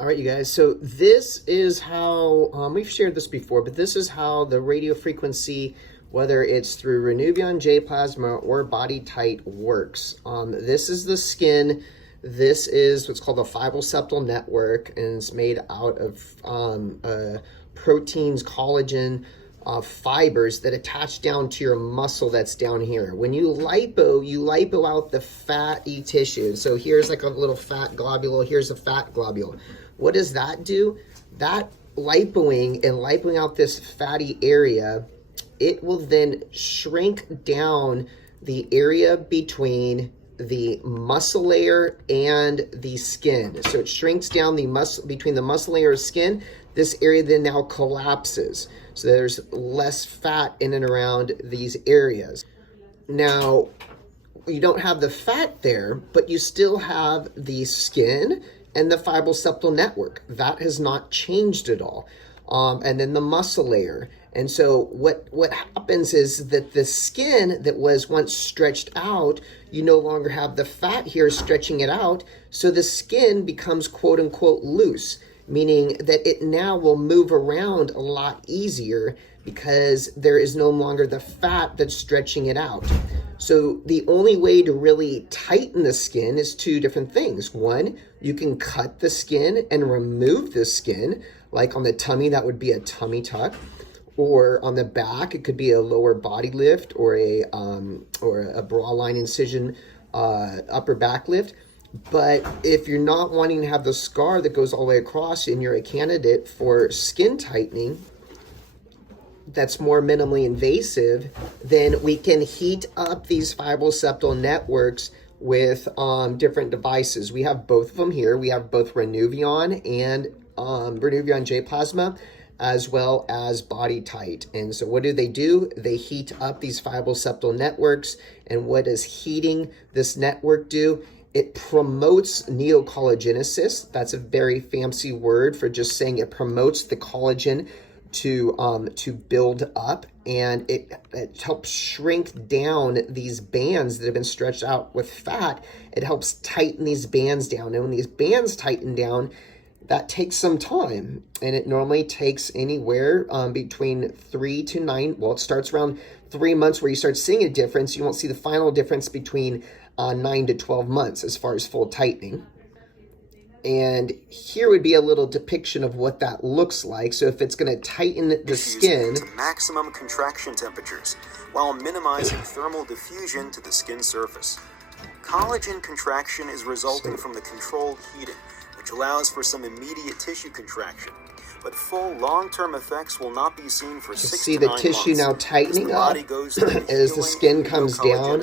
All right, you guys. So this is how, we've shared this before, but this is how the radio frequency, whether it's through Renuvion, J plasma, or Body Tight, works. This is the skin. This is what's called the fibroseptal network, and it's made out of proteins, collagen, fibers that attach down to your muscle that's down here. When you lipo out the fatty tissue. So here's like a little fat globule, here's a fat globule. What does that do? That lipoing and lipoing out this fatty area, it will then shrink down the area between the muscle layer and the skin. So it shrinks down the muscle between the muscle layer and skin. This area then now collapses. So there's less fat in and around these areas. Now, you don't have the fat there, but you still have the skin and the fibroseptal network. That has not changed at all. And then the muscle layer. And so what happens is that the skin that was once stretched out, you no longer have the fat here stretching it out. So the skin becomes quote unquote loose, meaning that it now will move around a lot easier because there is no longer the fat that's stretching it out. So the only way to really tighten the skin is two different things. One, you can cut the skin and remove the skin. Like on the tummy, that would be a tummy tuck. Or on the back, it could be a lower body lift or a bra line incision, upper back lift. But if you're not wanting to have the scar that goes all the way across and you're a candidate for skin tightening that's more minimally invasive, then we can heat up these fibroseptal networks with different devices. We have both of them here. We have both Renuvion and Renuvion J plasma, as well as Body Tight. And so what do? They heat up these fibroseptal networks. And what does heating this network do? It promotes neocollagenesis. That's a very fancy word for just saying it promotes the collagen to build up, and it helps shrink down these bands that have been stretched out with fat. It helps tighten these bands down. And when these bands tighten down, that takes some time, and it normally takes anywhere between 3 to 9. Well, it starts around 3 months where you start seeing a difference. You won't see the final difference between 9 to 12 months as far as full tightening. And here would be a little depiction of what that looks like. So if it's going to tighten the skin to maximum contraction temperatures while minimizing thermal diffusion to the skin surface. Collagen contraction is resulting from the controlled heating, which allows for some immediate tissue contraction. But full long-term effects will not be seen for 6 to 9 months. See the tissue now tightening up as the skin comes down.